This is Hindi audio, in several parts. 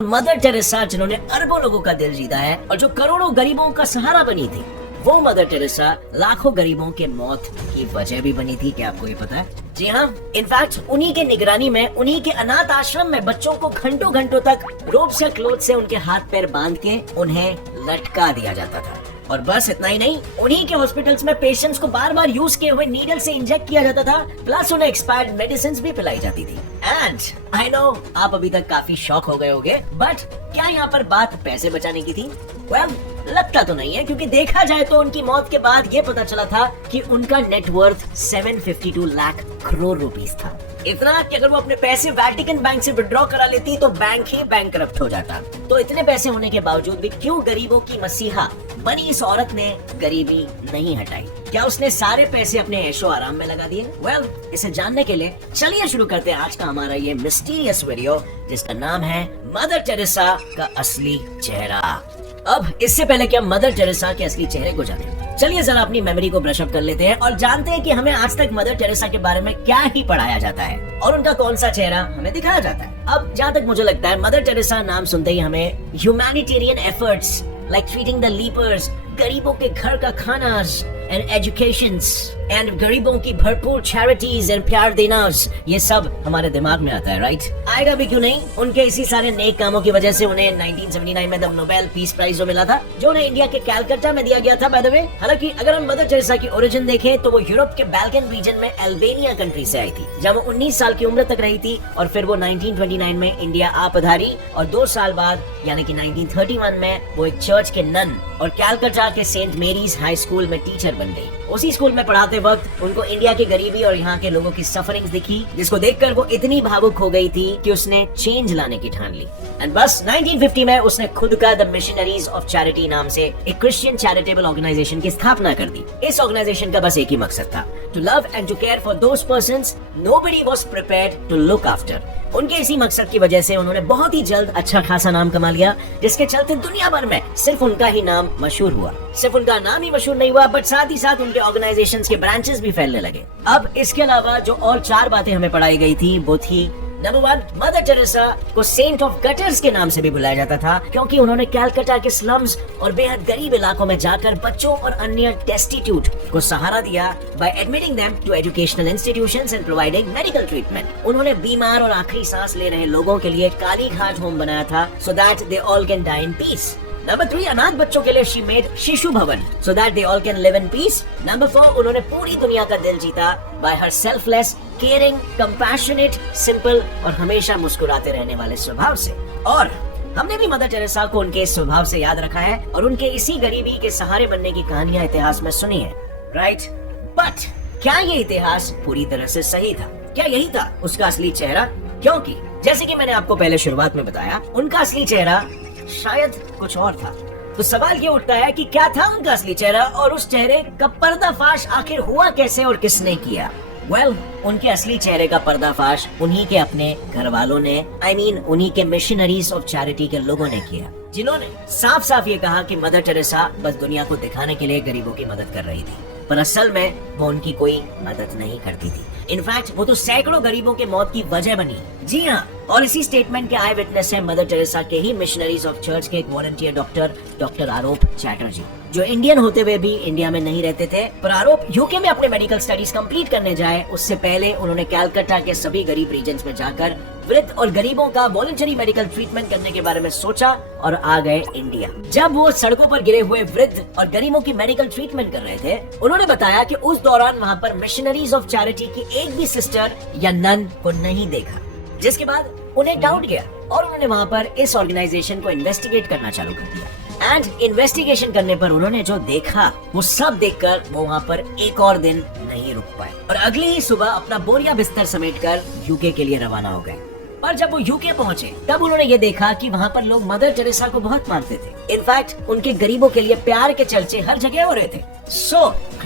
मदर टेरेसा जिन्होंने अरबों लोगों का दिल जीता है और जो करोड़ों गरीबों का सहारा बनी थी, वो मदर टेरेसा लाखों गरीबों के मौत की वजह भी बनी थी। क्या आपको ये पता है? जी हाँ, इनफैक्ट उन्हीं के निगरानी में, उन्हीं के अनाथ आश्रम में बच्चों को घंटों घंटों तक रोप या क्लोथ से उनके हाथ पैर बांध के उन्हें लटका दिया जाता था। और बस इतना ही नहीं, उन्हीं के हॉस्पिटल्स में पेशेंट्स को बार बार यूज किए हुए नीडल से इंजेक्ट किया जाता था, प्लस उन्हें एक्सपायर्ड मेडिसिन भी पिलाई जाती थी। एंड आई नो आप अभी तक काफी शॉक हो गए होंगे, बट क्या यहाँ पर बात पैसे बचाने की थी? वेल, लगता तो नहीं है, क्योंकि देखा जाए तो उनकी मौत के बाद ये पता चला था कि उनका नेटवर्थ 752 लाख करोड़ रुपीस था। इतना कि अगर वो अपने पैसे वेटिकन बैंक से विड्रॉ करा लेती तो बैंक ही बैंकरप्ट हो जाता। तो इतने पैसे होने के बावजूद भी क्यों गरीबों की मसीहा बनी इस औरत ने गरीबी नहीं हटाई? क्या उसने सारे पैसे अपने ऐशो आराम में लगा दिए? वेल, इसे जानने के लिए चलिए शुरू करते हैं आज का हमारा ये मिस्टीरियस वीडियो, जिसका नाम है मदर टेरेसा का असली चेहरा। अब इससे पहले कि हम मदर टेरेसा के असली चेहरे को जानें, चलिए जरा अपनी मेमोरी को ब्रश अप कर लेते हैं और जानते हैं कि हमें आज तक मदर टेरेसा के बारे में क्या ही पढ़ाया जाता है और उनका कौन सा चेहरा हमें दिखाया जाता है। अब जहाँ तक मुझे लगता है, मदर टेरेसा नाम सुनते ही हमें humanitarian efforts like feeding the lepers, गरीबों के घर का खाना एंड एजुकेशंस एंड गरीबों की भरपूर चैरिटीज एंड प्यार देना, ये सब हमारे दिमाग में आता है, राइट? आएगा भी क्यों नहीं? उनके इसी सारे नेक कामों की वजह से उन्हें 1979 में द नोबेल पीस प्राइज जो मिला था, जो उन्हें इंडिया के कैलकाटा में दिया गया था बाय द वे। हालांकि अगर हम मदर टेरेसा की ओरिजिन देखें तो वो यूरोप के बाल्कन रीजन में अल्बानिया कंट्री से आई थी, जब वो 19 साल की उम्र तक रही थी और फिर वो 1929 में इंडिया आ पधारी और 2 साल बाद यानी कि 1931 में वो एक चर्च के नन और कैलकाटा के सेंट मेरीज हाई स्कूल में टीचर बन गई। उसी स्कूल में पढ़ाते वक्त उनको इंडिया की गरीबी और यहाँ के लोगों की सफरिंग्स दिखी, जिसको देखकर वो इतनी भावुक हो गई थी कि उसने चेंज लाने की ठान ली। एंड बस 1950 में उसने खुद का द मिशनरीज ऑफ चैरिटी नाम से एक क्रिश्चियन चैरिटेबल ऑर्गेनाइजेशन की स्थापना कर दी। इस ऑर्गेनाइजेशन का बस एक ही मकसद था, to love and to care for those persons nobody was prepared to look after. उनके इसी मकसद की वजह से उन्होंने बहुत ही जल्द अच्छा खासा नाम कमा लिया, जिसके चलते दुनिया भर में सिर्फ उनका ही नाम मशहूर हुआ। सिर्फ उनका नाम ही मशहूर नहीं हुआ, बट साथ ही साथ उनके ऑर्गेनाइजेशंस के ब्रांचेस भी फैलने लगे। अब इसके अलावा जो और 4 बातें हमें पढ़ाई गई थी वो थी, नंबर 1, मदर टेरेसा को सेंट ऑफ गटर्स के नाम से भी बुलाया जाता था, क्योंकि उन्होंने कैलकाटा के स्लम्स और बेहद गरीब इलाकों में जाकर बच्चों और अन्य डेस्टिट्यूट को सहारा दिया by admitting them to educational institutions and providing medical treatment. उन्होंने बीमार और आखिरी सांस ले रहे लोगों के लिए काली घाट होम बनाया था, so that they all can die in peace. Number 3, अनाथ बच्चों के लिए she made Shishu Bhavan so that they all can live in peace. Number 4, उन्होंने पूरी दुनिया का दिल जीता by her selfless, caring, compassionate, simple और हमेशा मुस्कुराते रहने वाले स्वभाव से। और हमने भी मदर टेरेसा को उनके इस स्वभाव से याद रखा है और उनके इसी गरीबी के सहारे बनने की कहानियां इतिहास में सुनी है, राइट? बट क्या ये इतिहास पूरी तरह से सही था? क्या यही था उसका असली चेहरा? क्योंकि जैसे कि मैंने आपको पहले शुरुआत में बताया, उनका असली चेहरा शायद कुछ और था। तो सवाल ये उठता है कि क्या था उनका असली चेहरा और उस चेहरे का पर्दाफाश आखिर हुआ कैसे और किसने किया? वेल, उनके असली चेहरे का पर्दाफाश उन्हीं के अपने घर वालों ने, उन्हीं के मिशनरीज ऑफ चैरिटी के लोगों ने किया, जिन्होंने साफ साफ ये कहा कि मदर टेरेसा बस दुनिया को दिखाने के लिए गरीबों की मदद कर रही थी, पर असल में वो उनकी कोई मदद नहीं करती थी। इनफैक्ट वो तो सैकड़ों गरीबों के मौत की वजह बनी। जी हाँ, और इसी स्टेटमेंट के आई विटनेस है मदर टेरेसा के ही मिशनरीज ऑफ चर्च के एक वॉलंटियर डॉक्टर आरोप चैटर्जी, जो इंडियन होते हुए भी इंडिया में नहीं रहते थे। पर आरोप यूके में अपने मेडिकल स्टडीज कंप्लीट करने जाए उससे पहले उन्होंने कैलकाटा के सभी गरीब रीजन्स में जाकर वृद्ध और गरीबों का वॉलंटरी मेडिकल ट्रीटमेंट करने के बारे में सोचा और आ गए इंडिया। जब वो सड़कों पर गिरे हुए वृद्ध और गरीबों की मेडिकल ट्रीटमेंट कर रहे थे, उन्होंने बताया कि उस दौरान वहाँ पर मिशनरीज ऑफ चैरिटी की एक भी सिस्टर या नन को नहीं देखा, जिसके बाद उन्हें डाउट गया और उन्होंने वहाँ पर इस ऑर्गेनाइजेशन को इन्वेस्टिगेट करना चालू कर दिया। एंड इन्वेस्टिगेशन करने पर उन्होंने जो देखा वो सब देखकर वो वहाँ पर एक और दिन नहीं रुक पाए और अगली ही सुबह अपना बोरिया बिस्तर समेटकर यूके के लिए रवाना हो गए। पर जब वो यूके पहुंचे तब उन्होंने ये देखा कि वहाँ पर लोग मदर टेरेसा को बहुत मानते थे। इनफैक्ट उनके गरीबों के लिए प्यार के चर्चे हर जगह हो रहे थे।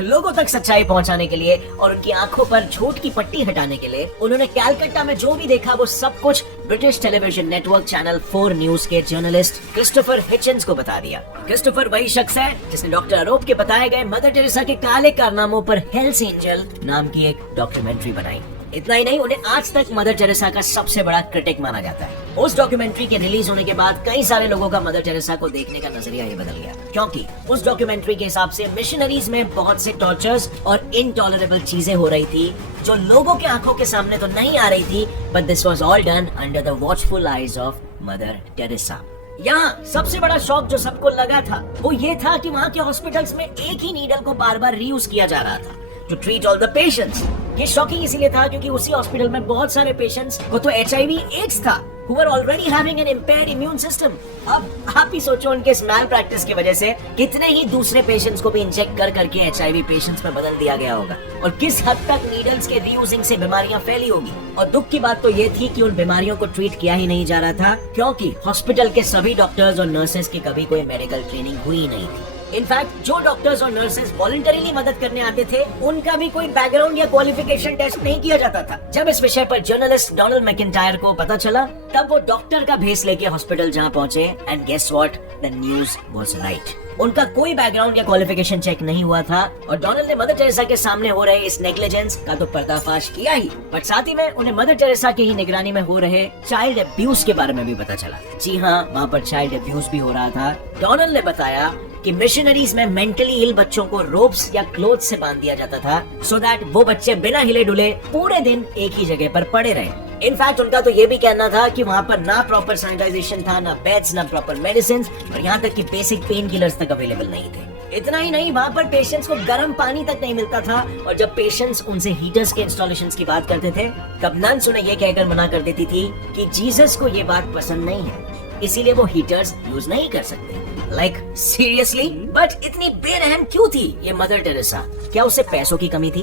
लोगों तक सच्चाई पहुंचाने के लिए और उनकी आंखों पर झूठ की पट्टी हटाने के लिए उन्होंने कैलकाटा में जो भी देखा वो सब कुछ British television network channel 4 news के जर्नलिस्ट क्रिस्टोफर हिचन्स को बता दिया। क्रिस्टोफर वही शख्स है जिसने डॉक्टर आरोप के बताए गए मदर टेरेसा के काले कारनामों पर हेल्स एंजल नाम की एक डॉक्यूमेंट्री बनाई। इतना ही नहीं, उन्हें आज तक मदर टेरेसा का सबसे बड़ा क्रिटिक माना जाता है। उस डॉक्यूमेंट्री के रिलीज होने के बाद कई सारे लोगों का मदर टेरेसा को देखने का नजरिया ये बदल गया, क्योंकि उस डॉक्यूमेंट्री के हिसाब से मिशनरीज में बहुत से टॉर्चर्स और इनटॉलरेबल चीजें हो रही थी जो लोगों के आंखों के सामने तो नहीं आ रही थी, but this was all done under the watchful eyes of mother Teresa. यहाँ सबसे बड़ा शॉक जो सबको लगा था वो ये था कि वहाँ के हॉस्पिटल्स में एक ही नीडल को बार बार रीयूज किया जा रहा था to treat all the patients. ये शॉकिंग इसीलिए था क्योंकि उसी हॉस्पिटल में बहुत सारे पेशेंट्स को तो HIV एड्स था, who were already having an impaired immune system। अब आप ही सोचो उनके इस मैल प्रैक्टिस की वजह से कितने ही दूसरे पेशेंट्स को भी इंजेक्ट कर करके HIV पेशेंट्स में बदल दिया गया होगा, और किस हद तक नीडल्स के रीयूजिंग से बीमारियां फैली होगी। और दुख की बात तो ये थी कि उन बीमारियों को ट्रीट किया ही नहीं जा रहा था, क्योंकि हॉस्पिटल के सभी डॉक्टर्स और नर्सेस की कभी कोई मेडिकल ट्रेनिंग हुई नहीं थी। इनफैक्ट जो डॉक्टर्स और नर्सेस वॉलंटरीली मदद करने आते थे उनका भी कोई बैकग्राउंड या क्वालिफिकेशन टेस्ट नहीं किया जाता था। जब इस विषय पर जर्नलिस्ट डोनाल्ड मैकिंटायर को पता चला, तब वो डॉक्टर का भेस लेके हॉस्पिटल जहाँ पहुंचे, and guess what, the news was right. उनका कोई बैकग्राउंड या क्वालिफिकेशन चेक नहीं हुआ था, और डोनाल्ड ने मदर टेरेसा के सामने हो रहे इस नेग्लिजेंस का तो पर्दाफाश किया ही, बट साथ ही में उन्हें मदर टेरेसा की ही निगरानी में हो रहे चाइल्ड अब्यूज के बारे में भी पता चला। जी हाँ, वहाँ पर चाइल्ड अब्यूज भी हो रहा था। डोनाल्ड ने बताया कि मिशनरीज में मेंटली इल बच्चों को रोप्स या क्लोथ से बांध दिया जाता था, सो दैट वो बच्चे बिना हिले डुले पूरे दिन एक ही जगह पर पड़े रहे। इनफैक्ट उनका तो ये भी कहना था कि वहाँ पर ना प्रॉपर सैनिटाइजेशन था, ना बेड्स, ना प्रॉपर मेडिसिन, और यहाँ तक कि बेसिक पेन किलर्स तक अवेलेबल नहीं थे। इतना ही नहीं, वहाँ पर पेशेंट्स को गर्म पानी तक नहीं मिलता था, और जब पेशेंट्स उनसे हीटर्स के इंस्टॉलेशन की बात करते थे तब नन्स उन्हें ये कहकर मना कर देती थी कि जीसस को ये बात पसंद नहीं है, इसीलिए वो हीटर्स यूज नहीं कर सकते। Like seriously? बट इतनी बेरहम क्यों थी ये मदर टेरेसा? क्या उसे पैसों की कमी थी?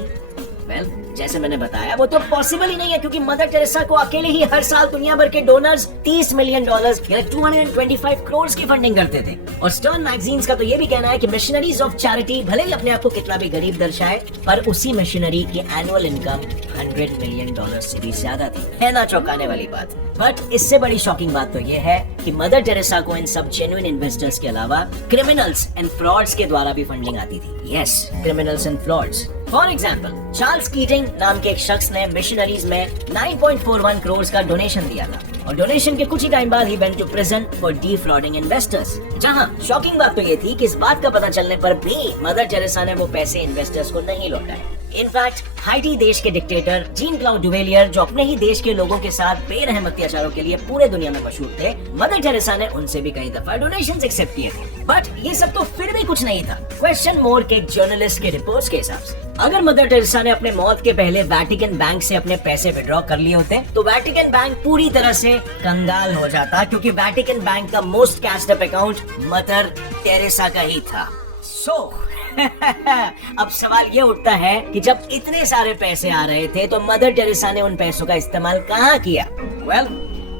वेल, जैसे मैंने बताया वो तो पॉसिबल ही नहीं है, क्योंकि मदर टेरेसा को अकेले ही हर साल दुनिया भर के डोनर्स $30 मिलियन यानी 225 करोड़ की फंडिंग करते थे। और स्टर्न मैगजीन्स का तो ये भी कहना है कि मिशनरीज ऑफ चैरिटी भले ही अपने आप को कितना भी गरीब दर्शाए, पर उसी मिशनरी की एनुअल इनकम $100 मिलियन से भी ज्यादा थी। है ना चौंकाने वाली बात? बट इससे बड़ी शॉकिंग बात तो ये है कि मदर टेरेसा को इन सब जेन्युइन इन्वेस्टर्स के अलावा क्रिमिनल्स एंड फ्रॉड्स के द्वारा भी फंडिंग आती थी। Yes, criminals and frauds. For example, Charles kidding नाम के एक शख्स ने मिशनरीज में 9.41 करोड़ का डोनेशन दिया था, और डोनेशन के कुछ ही टाइम बाद ही went to prison for defrauding investors. जहां शॉकिंग बात तो ये थी कि इस बात का पता चलने पर भी मदर टेरेसा ने वो पैसे इन्वेस्टर्स को नहीं लौटाए। इनफैक्ट हाइटी देश के डिक्टेटर जीन क्लाउड डुवेलियर, जो अपने ही देश के लोगों के साथ बेरहम अत्याचारों के लिए पूरे दुनिया में मशहूर थे, मदर टेरेसा ने उनसे भी कई दफा डोनेशंस एक्सेप्ट किए थे। बट ये सब तो फिर भी कुछ नहीं था क्वेश्चन मोर के जर्नलिस्ट के रिपोर्ट्स के हिसाब से। अगर मदर टेरेसा ने अपने मौत के पहले वेटिकन बैंक से अपने पैसे विड्रॉ कर लिए होते तो वेटिकन बैंक पूरी तरह से कंगाल हो जाता, क्योंकि वेटिकन बैंक का most cached up account mother Teresa का ही था। अब सवाल ये उठता है कि जब इतने सारे पैसे आ रहे थे तो मदर टेरेसा ने उन पैसों का इस्तेमाल कहाँ किया?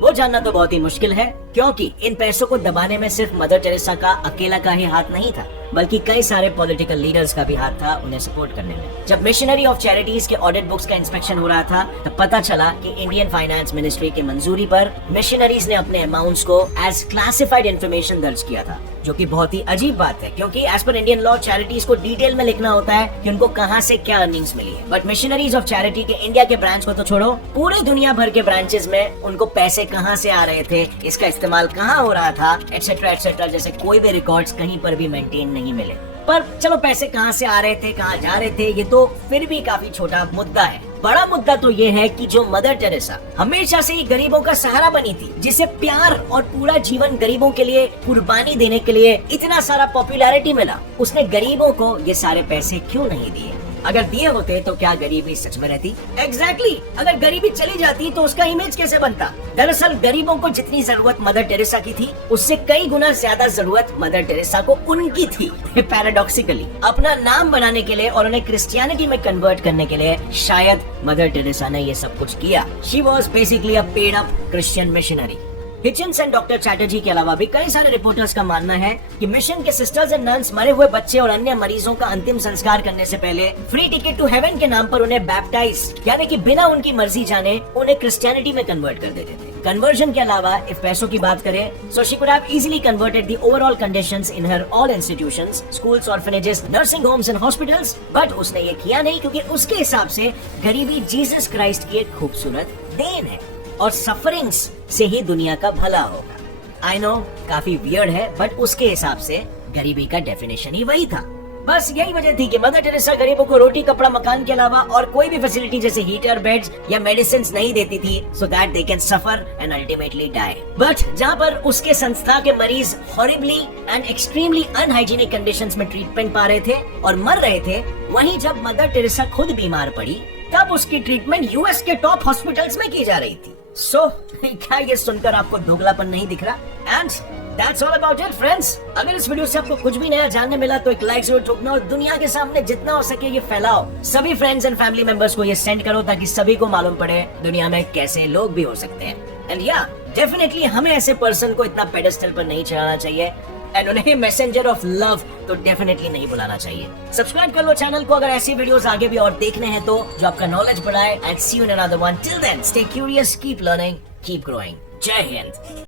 वो जानना तो बहुत ही मुश्किल है, क्योंकि इन पैसों को दबाने में सिर्फ मदर टेरेसा का अकेला का ही हाथ नहीं था, बल्कि कई सारे पॉलिटिकल लीडर्स का भी हाथ था उन्हें सपोर्ट करने में। जब मिशनरी ऑफ चैरिटीज के ऑडिट बुक्स का इंस्पेक्शन हो रहा था तब पता चला कि इंडियन फाइनेंस मिनिस्ट्री की मंजूरी पर मिशनरीज ने अपने अमाउंट्स को एज क्लासिफाइड इंफॉर्मेशन दर्ज किया था, जो कि बहुत ही अजीब बात है, क्योंकि as per Indian law charities को डिटेल में लिखना होता है कि उनको कहां से क्या अर्निंग्स मिली है। बट मिशनरीज ऑफ चैरिटी के इंडिया के ब्रांच को तो छोड़ो, पूरे दुनिया भर के ब्रांचेस में उनको पैसे कहां से आ रहे थे, इसका इस्तेमाल कहां हो रहा था, एटसेट्रा एटसेट्रा, जैसे कोई भी रिकॉर्ड्स कहीं पर भी मेंटेन नहीं मिले। पर चलो, पैसे कहां से आ रहे थे, कहां जा रहे थे, ये तो फिर भी काफी छोटा मुद्दा है। बड़ा मुद्दा तो ये है कि जो मदर टेरेसा हमेशा से ही गरीबों का सहारा बनी थी, जिसे प्यार और पूरा जीवन गरीबों के लिए कुर्बानी देने के लिए इतना सारा पॉपुलैरिटी मिला, उसने गरीबों को ये सारे पैसे क्यों नहीं दिए? अगर दिए होते तो क्या गरीबी सच में रहती? एग्जैक्टली, अगर गरीबी चली जाती तो उसका इमेज कैसे बनता? दरअसल गरीबों को जितनी जरूरत मदर टेरेसा की थी, उससे कई गुना ज्यादा जरूरत मदर टेरेसा को उनकी थी। पैराडॉक्सिकली, अपना नाम बनाने के लिए और उन्हें क्रिश्चियनिटी में कन्वर्ट करने के लिए शायद मदर टेरेसा ने ये सब कुछ किया। She was basically a paid up Christian missionary. Hitchens and doctor Chatterjee के अलावा भी कई सारे रिपोर्टर्स का मानना है कि मिशन के सिस्टर्स एंड नन्स मरे हुए बच्चे और अन्य मरीजों का अंतिम संस्कार करने से पहले फ्री टिकट टू हेवन के नाम पर उन्हें बैप्टाइज, यानी कि बिना उनकी मर्जी जाने उन्हें क्रिश्चियनिटी में कन्वर्ट कर देते थे। कन्वर्जन के अलावा इफ पैसों की बात करें, so she could have easily converted the overall conditions in her all institutions, schools, orphanages, nursing homes and hospitals, but उसने ये किया नहीं, क्योंकि उसके हिसाब से गरीबी जीसस क्राइस्ट की एक खूबसूरत देन है। और सफरिंग्स से ही दुनिया का भला होगा। आई नो काफी वियर्ड है, बट उसके हिसाब से गरीबी का डेफिनेशन ही वही था। बस यही वजह थी कि मदर टेरेसा गरीबों को रोटी कपड़ा मकान के अलावा और कोई भी फैसिलिटी जैसे हीटर, बेड्स या मेडिसिन नहीं देती थी, so that they can suffer and ultimately die. But जहाँ पर उसके संस्था के मरीज horribly and extremely unhygienic conditions में ट्रीटमेंट पा रहे थे और मर रहे थे, वहीं जब मदर टेरेसा खुद बीमार पड़ी तब उसकी ट्रीटमेंट यूएस के टॉप हॉस्पिटल्स में की जा रही थी। सो क्या ये सुनकर आपको दोगलापन नहीं दिख रहा? And that's all about it friends. अगर इस वीडियो से आपको कुछ भी नया जानने मिला तो एक लाइक जरूर ठोकना और दुनिया के सामने जितना हो सके ये फैलाओ। सभी फ्रेंड्स एंड फैमिली मेंबर्स को ये सेंड करो ताकि सभी को मालूम पड़े दुनिया में कैसे लोग भी हो सकते हैं। एंड या डेफिनेटली हमें ऐसे पर्सन को इतना पेडेस्टल पर नहीं चढ़ाना चाहिए एंड उन्हें मैसेंजर ऑफ लव तो डेफिनेटली नहीं बुलाना चाहिए। सब्सक्राइब कर लो चैनल को अगर ऐसी वीडियोस आगे भी और देखने हैं तो, जो आपका नॉलेज बढ़ाए। And see you in another one. Till then stay curious, keep learning, keep growing. जय हिंद।